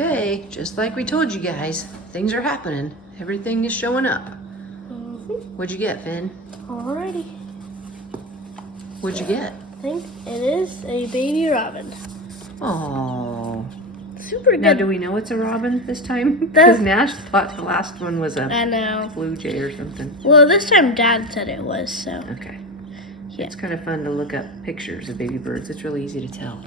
Okay, just like we told you guys, things are happening. Everything is showing up. What'd you get, Finn? Alrighty. What'd you get? I think it is a baby robin. Oh. Super good. Now, do we know it's a robin this time? Because Nash thought the last one was a blue jay or something. Well, this time Dad said it was, so. Okay. Yeah. It's kind of fun to look up pictures of baby birds. It's really easy to tell.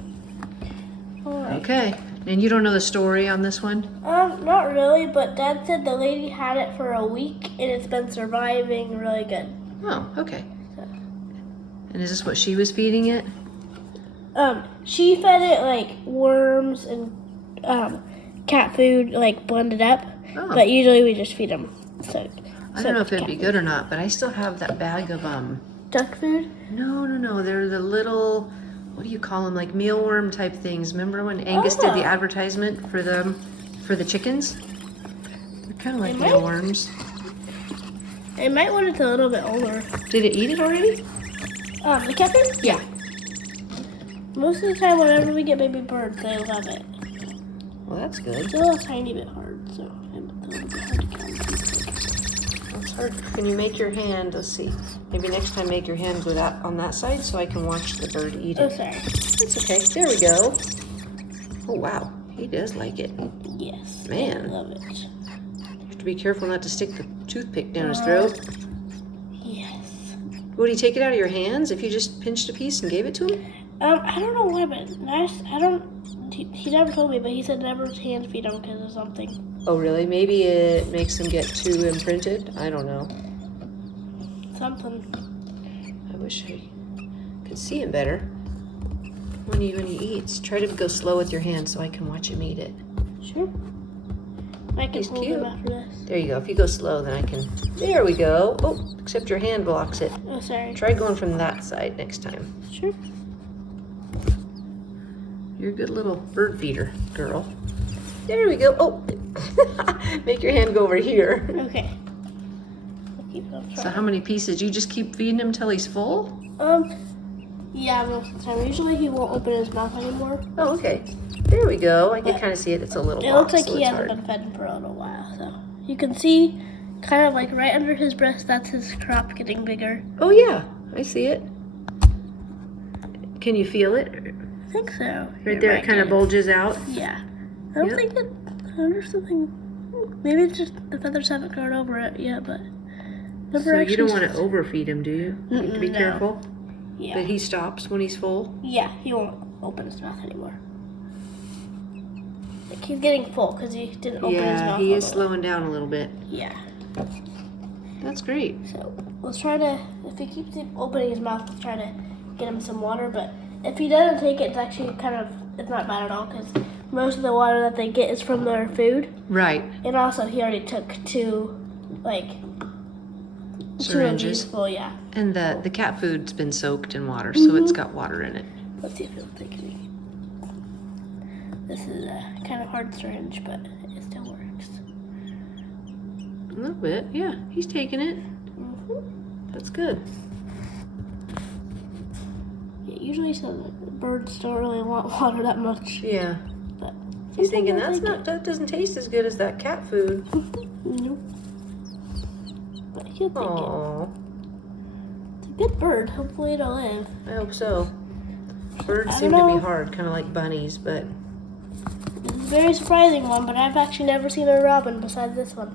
Alright. Okay. And you don't know the story on this one? Not really, but Dad said the lady had it for a week and it's been surviving really good. Oh, okay. And is this what she was feeding it? She fed it like worms and cat food, like blended up. Oh. But usually we just feed them. So I don't know if it'd be good or not, but I still have that bag of duck food? No. They're the little, what do you call them? Like mealworm type things. Remember when Angus did the advertisement for the chickens? They're kind of like mealworms. It might when it's a little bit older. Did it eat it already? The cat food? Yeah. Most of the time, whenever we get baby birds, they love it. Well, that's good. It's a little tiny bit hard, so it's a little bit hard to count. That's hard. Can you make your hand? Let's see. Maybe next time make your hand go on that side so I can watch the bird eat it. Oh, sorry. That's okay. There we go. Oh, wow. He does like it. Yes. Man. I love it. You have to be careful not to stick the toothpick down his throat. Yes. Would he take it out of your hands if you just pinched a piece and gave it to him? I don't know why, but he never told me, but he said never hand feed him because of something. Oh, really? Maybe it makes him get too imprinted? I don't know. Something. I wish I could see him better when he eats. Try to go slow with your hand so I can watch him eat it. Sure. I can hold him after this. There you go. If you go slow, then I can... There we go. Oh, except your hand blocks it. Oh, sorry. Try going from that side next time. Sure. You're a good little bird feeder, girl. There we go. Oh, make your hand go over here. Okay. I'll keep on trying. So how many pieces? You just keep feeding him till he's full? Yeah, most of the time. Usually he won't open his mouth anymore. Oh, okay. There we go. I can kind of see it. It's a little It box, looks like so he it's hasn't hard. been fed for a little while, so. You can see kind of like right under his breast, that's his crop getting bigger. Oh, yeah. I see it. Can you feel it? I think so. Right there, it kind of bulges out. Yeah. I don't think it, there's something, maybe it's just the feathers haven't grown over it yet, but. So you don't want to overfeed him, do you? You have to be no. careful. Yeah. But he stops when he's full? Yeah, he won't open his mouth anymore. Like he's getting full because he didn't open his mouth. Yeah, he is all the way. slowing down a little bit. Yeah. That's great. So let's try to, if he keeps opening his mouth, let's try to get him some water. But if he doesn't take it, it's actually it's not bad at all because most of the water that they get is from their food. Right. And also he already took two Syringes. full, yeah. And the cat food's been soaked in water, so it's got water in it. Let's see if it'll take any. This is a kind of hard syringe, but it still works. A little bit, yeah. He's taking it. That's good. Yeah, usually birds don't really want water that much. Yeah. But He's thinking that doesn't taste as good as that cat food. Nope. But he'll take it. Aww. It's a good bird. Hopefully it'll live. I hope so. Birds I seem don't to know. be hard, kind of like bunnies, but... This is a very surprising one, but I've actually never seen a robin besides this one.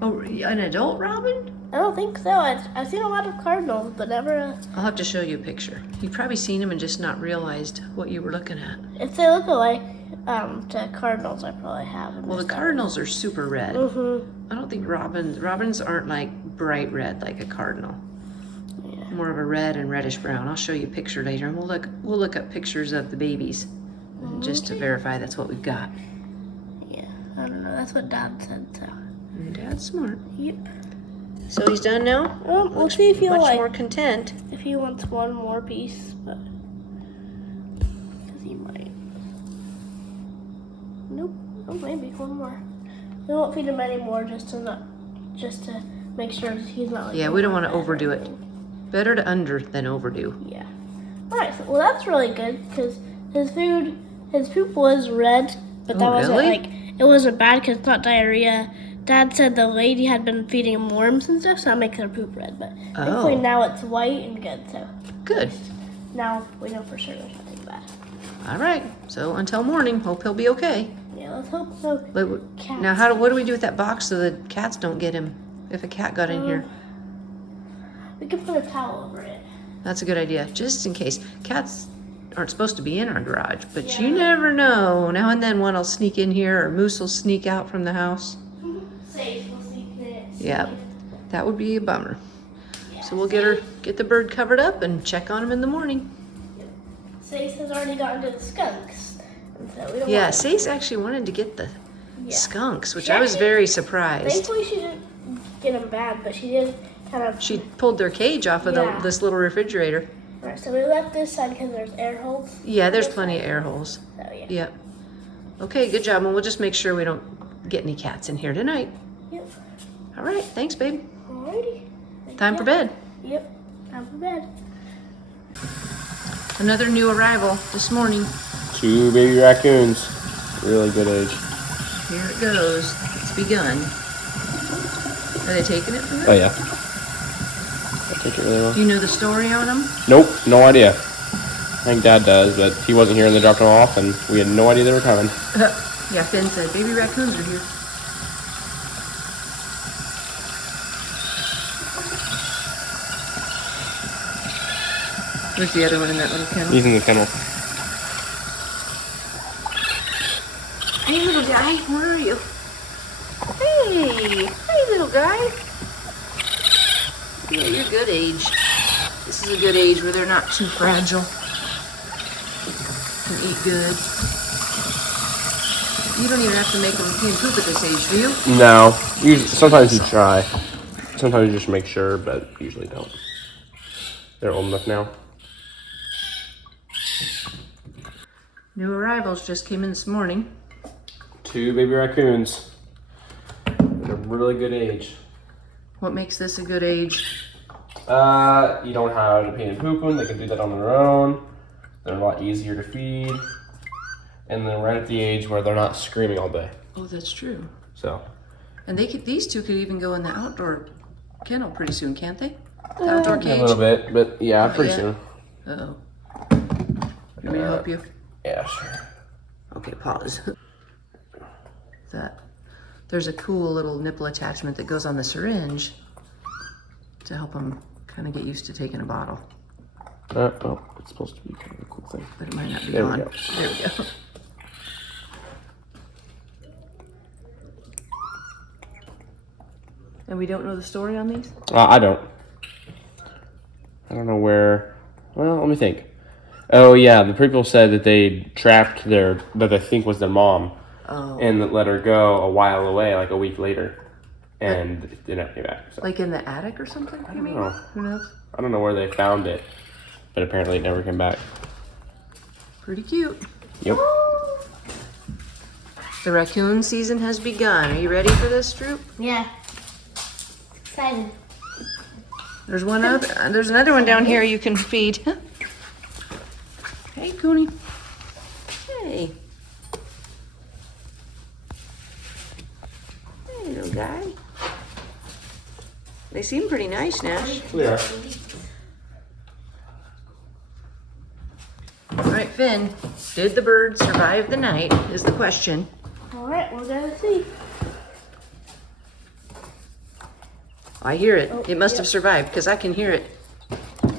Oh, an adult robin? I don't think so. I've seen a lot of cardinals, but never a... I'll have to show you a picture. You've probably seen them and just not realized what you were looking at. If they look alike to cardinals, I probably have. Well, the cardinals are super red. Mm-hmm. I don't think robins aren't like bright red like a cardinal. Yeah. More of a red and reddish brown. I'll show you a picture later, and we'll look up pictures of the babies just to verify that's what we've got. Yeah, I don't know. That's what Dad said, so. And Dad's smart. Yep. So he's done now? We'll see if he'll much more content. if he wants one more piece, but because he might. Nope. Oh, maybe one more. We won't feed him anymore just to make sure he's not like. Yeah, we don't want to overdo it. Better to under than overdo. Yeah. All right. So, well, that's really good because his poop was red, but that wasn't really? like it wasn't bad because it's not diarrhea. Dad said the lady had been feeding him worms and stuff, so that makes her poop red. But thankfully now it's white and good. So Good. now we know for sure there's nothing bad. All right. So until morning, hope he'll be okay. Yeah, let's hope so. But Cats. now, what do we do with that box so the cats don't get him? If a cat got in here, We can put a towel over it. that's a good idea, just in case. Cats aren't supposed to be in our garage, but you Yeah. never know. Now and then one will sneak in here, or Moose will sneak out from the house. Safe, we'll see it. Yeah, that would be a bummer. Yeah. So we'll get the bird covered up and check on him in the morning. Safe has already gotten to the skunks. And so we don't Yeah, want Sace actually wanted to get the Yeah. skunks, which She I was actually- very surprised. Thankfully she didn't get them bad, but she did kind of. She pulled their cage off of Yeah. this little refrigerator. Right, so we left this side because there's air holes. Yeah, there's plenty of air holes. So yeah. Yep. Okay, good job. And we'll just make sure we don't get any cats in here tonight. Yep. All right, thanks, babe. Alrighty. Time for bed. Yep. Time for bed. Another new arrival this morning. 2 baby raccoons. Really good age. Here it goes. It's begun. Are they taking it from her? Oh yeah. I take it really well. Do you know the story on them? Nope, no idea. I think Dad does, but he wasn't here and they dropped them off and we had no idea they were coming. Yeah, Finn said baby raccoons are here. Where's the other one in that little kennel? He's in the kennel. Hey, little guy, where are you? Hey, little guy. Yeah, you're good age. This is a good age where they're not too fragile. Can eat good. You don't even have to make them pee and poop at this age, do you? No. Usually, sometimes you try. Sometimes you just make sure, but usually don't. They're old enough now. New arrivals just came in this morning. 2 baby raccoons. They're really good age. What makes this a good age? You don't have to pee and poop them. They can do that on their own. They're a lot easier to feed. And they're right at the age where they're not screaming all day. Oh, that's true. So. And these two could even go in the outdoor kennel pretty soon, can't they? The outdoor cage? A little bit, but yeah, pretty yeah. soon. Uh-oh. You want me to help you? Yeah, sure. Okay, pause. There's a cool little nipple attachment that goes on the syringe to help them kind of get used to taking a bottle. Oh, it's supposed to be kind of a cool thing. But it might not be There we on. go. There we go. And we don't know the story on these? I don't know where. Well, let me think. Oh yeah, the people said that they trapped that they think was their mom, and that let her go a while away, like a week later, and it didn't get back. So. Like in the attic or something? I don't know. Who knows? I don't know where they found it, but apparently it never came back. Pretty cute. Yep. The raccoon season has begun. Are you ready for this, Droop? Yeah. Excited. There's another one down here you can feed. Hey, Cooney. Hey. Hey, little guy. They seem pretty nice, Nash. Yeah. All right, Finn. Did the bird survive the night is the question. All right, we're gonna see. I hear it. Oh, It must have yep. survived because I can hear it.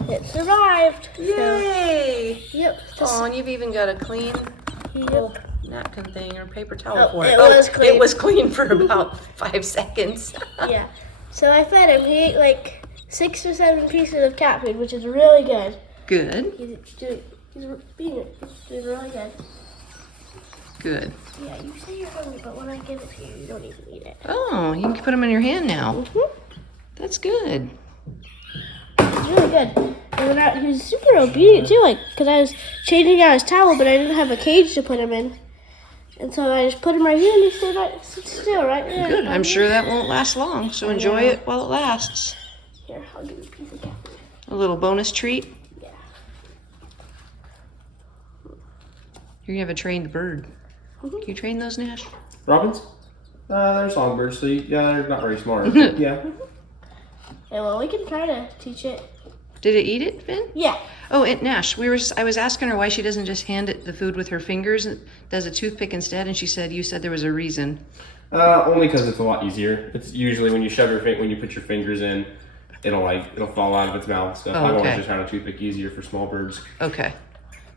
It survived. Yay! Yep. Oh, and you've even got a clean little Yep. napkin thing or paper towel Oh, for it. it was clean. It was clean for about 5 seconds. Yeah. So I fed him. He ate like 6 or 7 pieces of cat food, which is really good. Good. He's doing really good. Good. Yeah, you say you're hungry, but when I give it to you, you don't even eat it. Oh, you can put them in your hand now. Mm-hmm. That's good. It's really good. And then he was super obedient too, like, because I was changing out his towel, but I didn't have a cage to put him in. And so I just put him right here, and he stayed right still, right there. Good. I'm sure that won't last long, so enjoy it while it lasts. Here, I'll give you a piece of cat food. A little bonus treat. Yeah. You're gonna have a trained bird. Mhm. Can you train those, Nash? Robins? They're songbirds, so they're not very smart. Yeah. Yeah, well, we can try to teach it. Did it eat it, Finn? Yeah. Oh, and Nash, I was asking her why she doesn't just hand it the food with her fingers and does a toothpick instead, and she said you said there was a reason. Only because it's a lot easier. It's usually when you when you put your fingers in, it'll fall out of its mouth. So I've always just found a toothpick easier for small birds. Okay.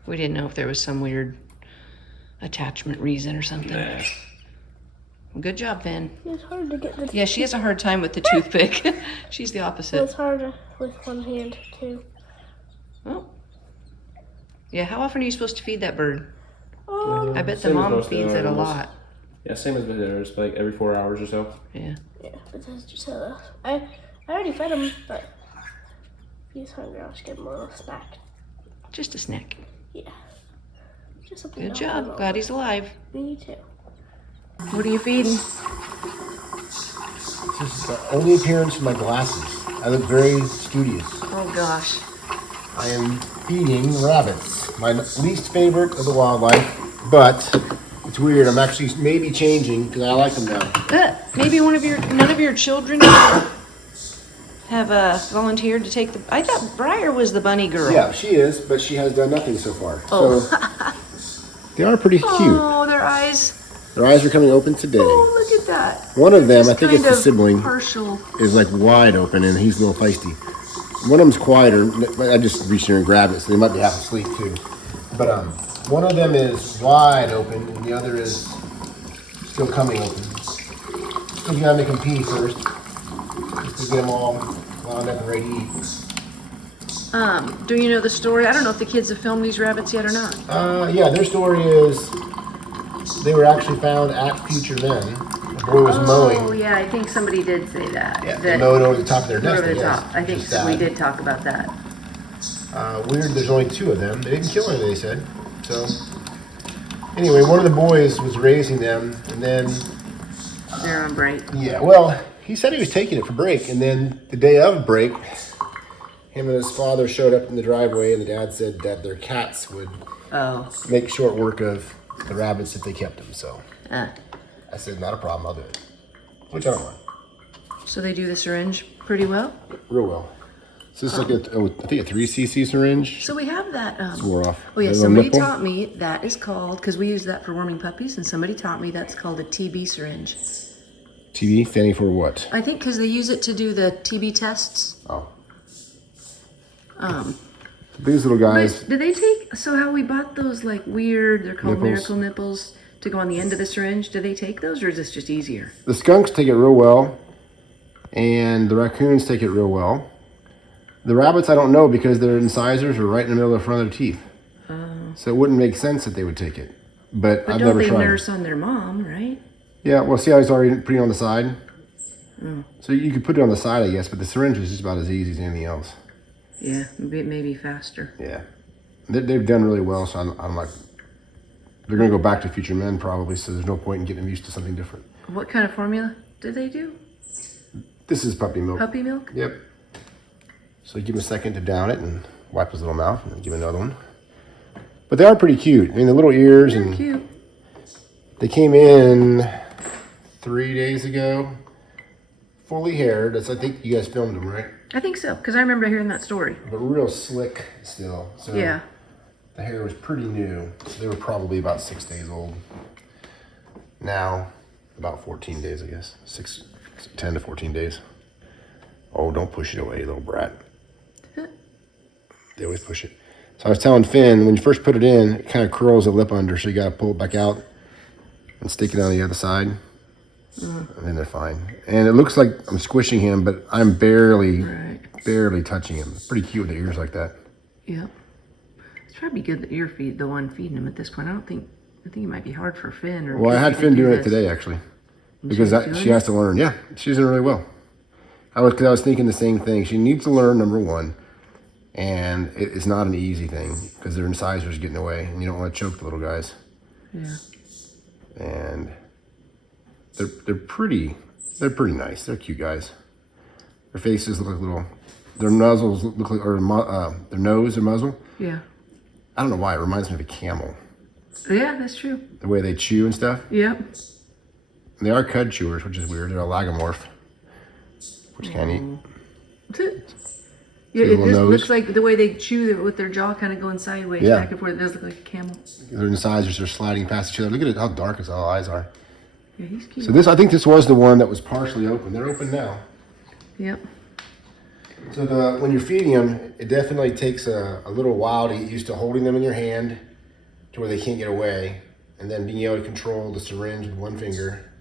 We didn't know if there was some weird attachment reason or something. Nah. Good job, Finn. It's hard to get the... Yeah, she has a hard time with the toothpick. She's the opposite. It's hard with one hand, too. Oh. Yeah, how often are you supposed to feed that bird? I bet the Same as mom most feeds it a animals. lot. Yeah, same as with theirs, like every 4 hours or so. Yeah. Yeah, but that's just I already fed him, but he's hungry. I'll just give him a little snack. Just a snack. Yeah. Just something Good to job. hold Glad on. he's alive. Me too. What are you feeding? This is the only appearance of my glasses. I look very studious. Oh, gosh. I am feeding rabbits. My least favorite of the wildlife, but it's weird. I'm actually maybe changing because I like them now. Maybe none of your children have volunteered to take the... I thought Briar was the bunny girl. Yeah, she is, but she has done nothing so far. Oh. So they are pretty cute. Oh, their eyes. Their eyes are coming open today. Oh, look at that. One of them, Just I think it's kind the of sibling, partial. is like wide open and he's a little feisty. One of them's quieter. I just reached in and grabbed it, so they might be half asleep too. But one of them is wide open and the other is still coming open. Still gotta make them pee first, just to get them all wound up and ready to eat. Do you know the story? I don't know if the kids have filmed these rabbits yet or not. Yeah, their story is they were actually found at Future Men. The boy was mowing. Oh, yeah, I think somebody did say that. Yeah, they mowed over the top of their nest. Over the I guess, top. I think which is so. We sad. did talk about that. Weird, there's only 2 of them. They didn't kill any, they said. So, anyway, one of the boys was raising them, and then, They're on break. yeah, well, he said he was taking it for break, and then the day of break, him and his father showed up in the driveway, and the dad said that their cats would Oh. make short work of the rabbits if they kept them. So, Uh, I said, not a problem, I'll do it. Which I don't mind. so they do the syringe pretty well? Real well. So this is like I think a 3cc syringe. So we have that. Wore off. Oh yeah, A little somebody nipple. taught me that is called, because we use that for warming puppies, and somebody taught me that's called a TB syringe. TB, standing for what? I think because they use it to do the TB tests. Oh. These little guys. But do they take, so how we bought those like weird, they're called Nipples. miracle nipples, to go on the end of the syringe, do they take those or is this just easier? The skunks take it real well, and the raccoons take it real well. The rabbits, I don't know because their incisors are right in the middle of the front of their teeth. So it wouldn't make sense that they would take it. But I've Don't never they tried. nurse on their mom, right? Yeah, well, see how he's already putting it on the side? So you could put it on the side, I guess, but the syringe is just about as easy as anything else. Yeah, maybe faster. Yeah. They've done really well, so I'm like, they're going to go back to Future Men probably, so there's no point in getting them used to something different. What kind of formula do they do? This is puppy milk. Puppy milk? Yep. So give him a second to down it and wipe his little mouth and then give him another one. But they are pretty cute. I mean, the little ears They're and cute. they came in 3 days ago, fully haired. That's, I think you guys filmed them, right? I think so, because I remember hearing that story. But real slick still. So Yeah. the hair was pretty new. So they were probably about 6 days old. Now, about 14 days, I guess. 10 to 14 days. Oh, don't push it away, little brat. They always push it. So I was telling Finn, when you first put it in, it kind of curls the lip under, so you got to pull it back out and stick it on the other side. And then they're fine. And it looks like I'm squishing him, but I'm barely touching him. Pretty cute with the ears like that. Yep. It's probably good that you're the one feeding him at this point. I think it might be hard for Finn. Or Well, I had kids to Finn do doing it this. today, actually. Because she's doing she has to learn. Yeah, she's doing really well. I was thinking the same thing. She needs to learn, number one. And it's not an easy thing because their incisors getting away and you don't want to choke the little guys. Yeah. And they're pretty nice. They're cute guys. Their faces look like little, their nozzles look like, or their nose or muzzle. Yeah. I don't know why, it reminds me of a camel. Yeah, that's true. The way they chew and stuff. Yep. And they are cud chewers, which is weird. They're a lagomorph, which can't eat. Yeah, See it the just nose? looks like the way they chew with their jaw kind of going sideways Yeah. back and forth. It does look like a camel. Their incisors are sliding past each other. Look at it, how dark his eyes are. Yeah, he's cute. So this, I think this was the one that was partially open. They're open now. Yep. So when you're feeding them, it definitely takes a little while to get used to holding them in your hand to where they can't get away, and then being able to control the syringe with one finger.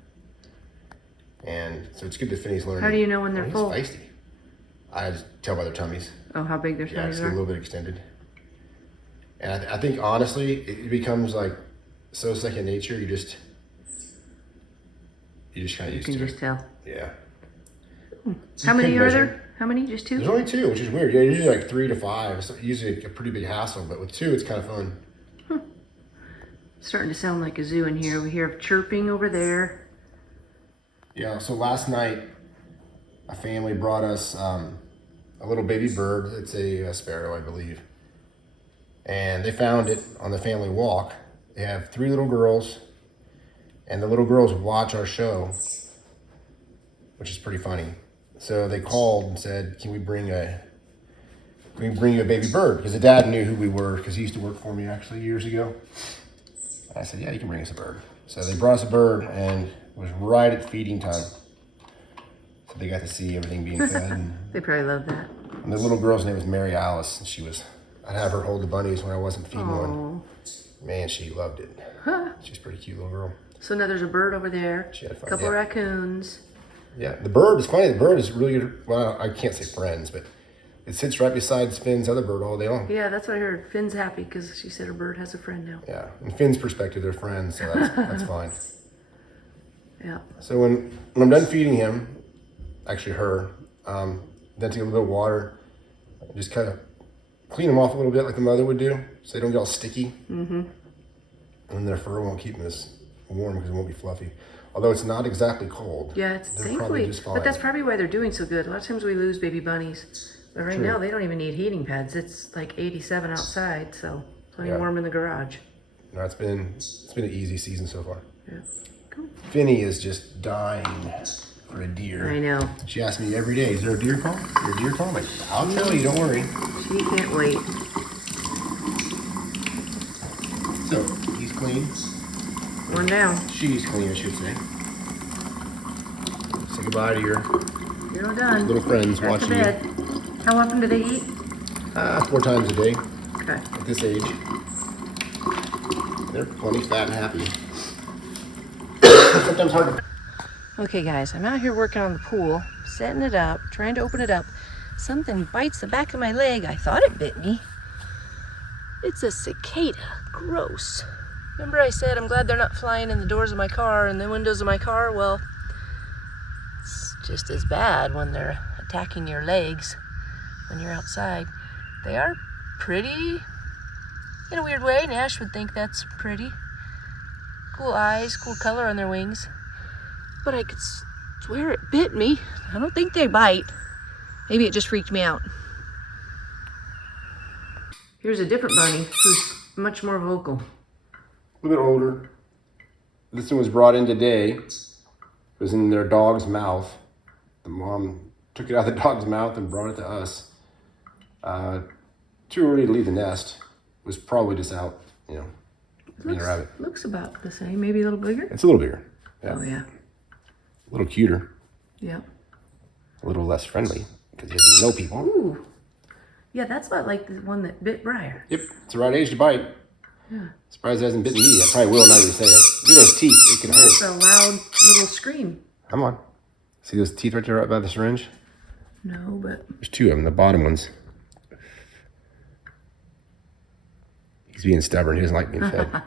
And so it's good that Finney's learning. How do you know when they're He's full? feisty. I just tell by their tummies. Oh, how big their Yeah, tummies it's a are? little bit extended. And I think honestly, it becomes like so second nature. You just kind of You used can to just it. tell. Yeah. How many couldn't are measure. there? How many? Just two? There's only 2, which is weird. Yeah, usually like 3 to 5. It's usually a pretty big hassle, but with 2, it's kind of fun. Starting to sound like a zoo in here. We hear chirping over there. Yeah. So last night, a family brought us a little baby bird. It's a sparrow, I believe. And they found it on the family walk. They have 3 little girls, and the little girls watch our show, which is pretty funny. So they called and said, can we bring you a baby bird? Because the dad knew who we were, because he used to work for me actually years ago. And I said, yeah, you can bring us a bird. So they brought us a bird, and it was right at feeding time. So they got to see everything being fed. And They probably love that. the little girl's name was Mary Alice, and I'd have her hold the bunnies when I wasn't feeding one. Oh. Man, she loved it. She's a pretty cute little girl. So now there's a bird over there. She had A fun, couple yeah. raccoons. Yeah, the bird is funny. The bird is really good. Well, I can't say friends, but it sits right beside Finn's other bird all day long. Yeah, that's what I heard. Finn's happy because she said her bird has a friend now. Yeah, in Finn's perspective, they're friends, so that's fine. Yeah. So when I'm done feeding him, actually her, then take a little bit of water, just kind of clean them off a little bit like the mother would do, so they don't get all sticky. Mm-hmm. And their fur won't keep them as warm because it won't be fluffy. Although it's not exactly cold. Yeah, it's They're thankfully, probably just but that's fine. probably why they're doing so good. A lot of times we lose baby bunnies, but right now they don't even need heating pads. It's like 87 outside, so plenty Yeah. warm in the garage. No, it's been an easy season so far. Yeah, cool. Finney is just dying for a deer. I know. She asks me every day, is there a deer call? Is there a deer call? I'm like, I'll tell you, don't worry. She can't wait. So, he's clean. One down. She's clean, I should say. Say goodbye to your You're all done. little friends Back to watching you. bed. How often do they eat? 4 times a day Okay. at this age. They're plenty fat and happy. Sometimes hard to... Okay guys, I'm out here working on the pool, setting it up, trying to open it up. Something bites the back of my leg. I thought it bit me. It's a cicada. Gross. Remember I said I'm glad they're not flying in the doors of my car and the windows of my car? Well, it's just as bad when they're attacking your legs when you're outside. They are pretty, in a weird way. Nash would think that's pretty. Cool eyes, cool color on their wings. But I could swear it bit me. I don't think they bite. Maybe it just freaked me out. Here's a different bunny who's much more vocal. A little bit older. This one was brought in today. It was in their dog's mouth. The mom took it out of the dog's mouth and brought it to us. Too early to leave the nest. It was probably just out, being a rabbit. Looks about the same, maybe a little bigger. It's a little bigger. Yeah. Oh yeah, A little cuter. yeah. A little less friendly because he doesn't know people. Ooh, yeah. That's about like the one that bit Briar. Yep, it's the right age to bite. Yeah. Surprised it hasn't bitten me. I probably will now you say it. Look at those teeth. It can It's hurt. a loud little scream. Come on. See those teeth right there right by the syringe? No, but There's 2 of them, the bottom ones. He's being stubborn. He doesn't like being fed.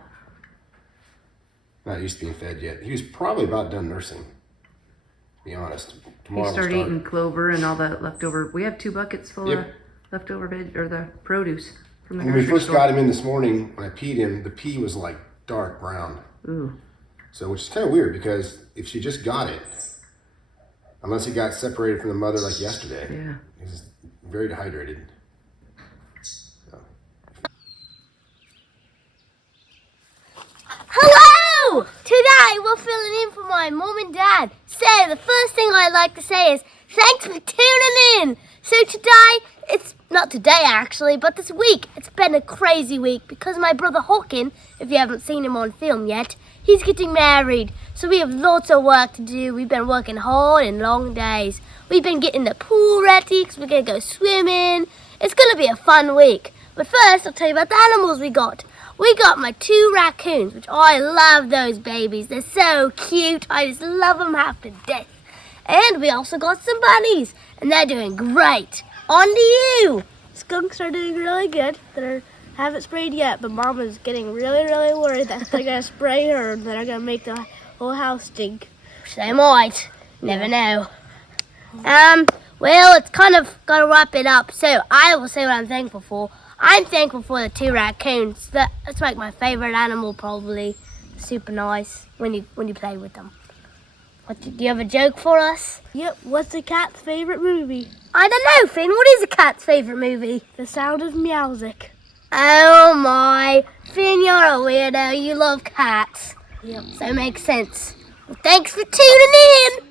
Not used to being fed yet. He was probably about done nursing, to be honest. he Tomorrow we'll started start. eating clover and all that leftover. We have 2 buckets full Yep. of leftover veg or the produce from the When we grocery first store. got him in this morning, when I peed him, the pee was like dark brown. Ooh, So, which is kind of weird because if she just got it, unless he got separated from the mother like yesterday, yeah. he's very dehydrated. So. Hello to that Today we're filling in for my mom and dad. So the first thing I'd like to say is thanks for tuning in. So today, it's not today actually, but this week, it's been a crazy week because my brother Hawkin, if you haven't seen him on film yet, he's getting married. So we have lots of work to do. We've been working hard and long days. We've been getting the pool ready because we're going to go swimming. It's going to be a fun week. But first, I'll tell you about the animals we got. We got my 2 raccoons, which I love those babies. They're so cute. I just love them half to death. And we also got some bunnies, and they're doing great. On to you. Skunks are doing really good. They haven't sprayed yet, but Mama's getting really, really worried that they're going to spray her and they're going to make the whole house stink. They might. Never know. Well, it's kind of got to wrap it up, so I will say what I'm thankful for. I'm thankful for the 2 raccoons. That's like my favorite animal, probably. Super nice when you play with them. Do you have a joke for us? Yep, what's the cat's favorite movie? I don't know, Finn. What is a cat's favorite movie? The Sound of Meowsic. Oh my. Finn, you're a weirdo. You love cats. Yep. So it makes sense. Well, thanks for tuning in.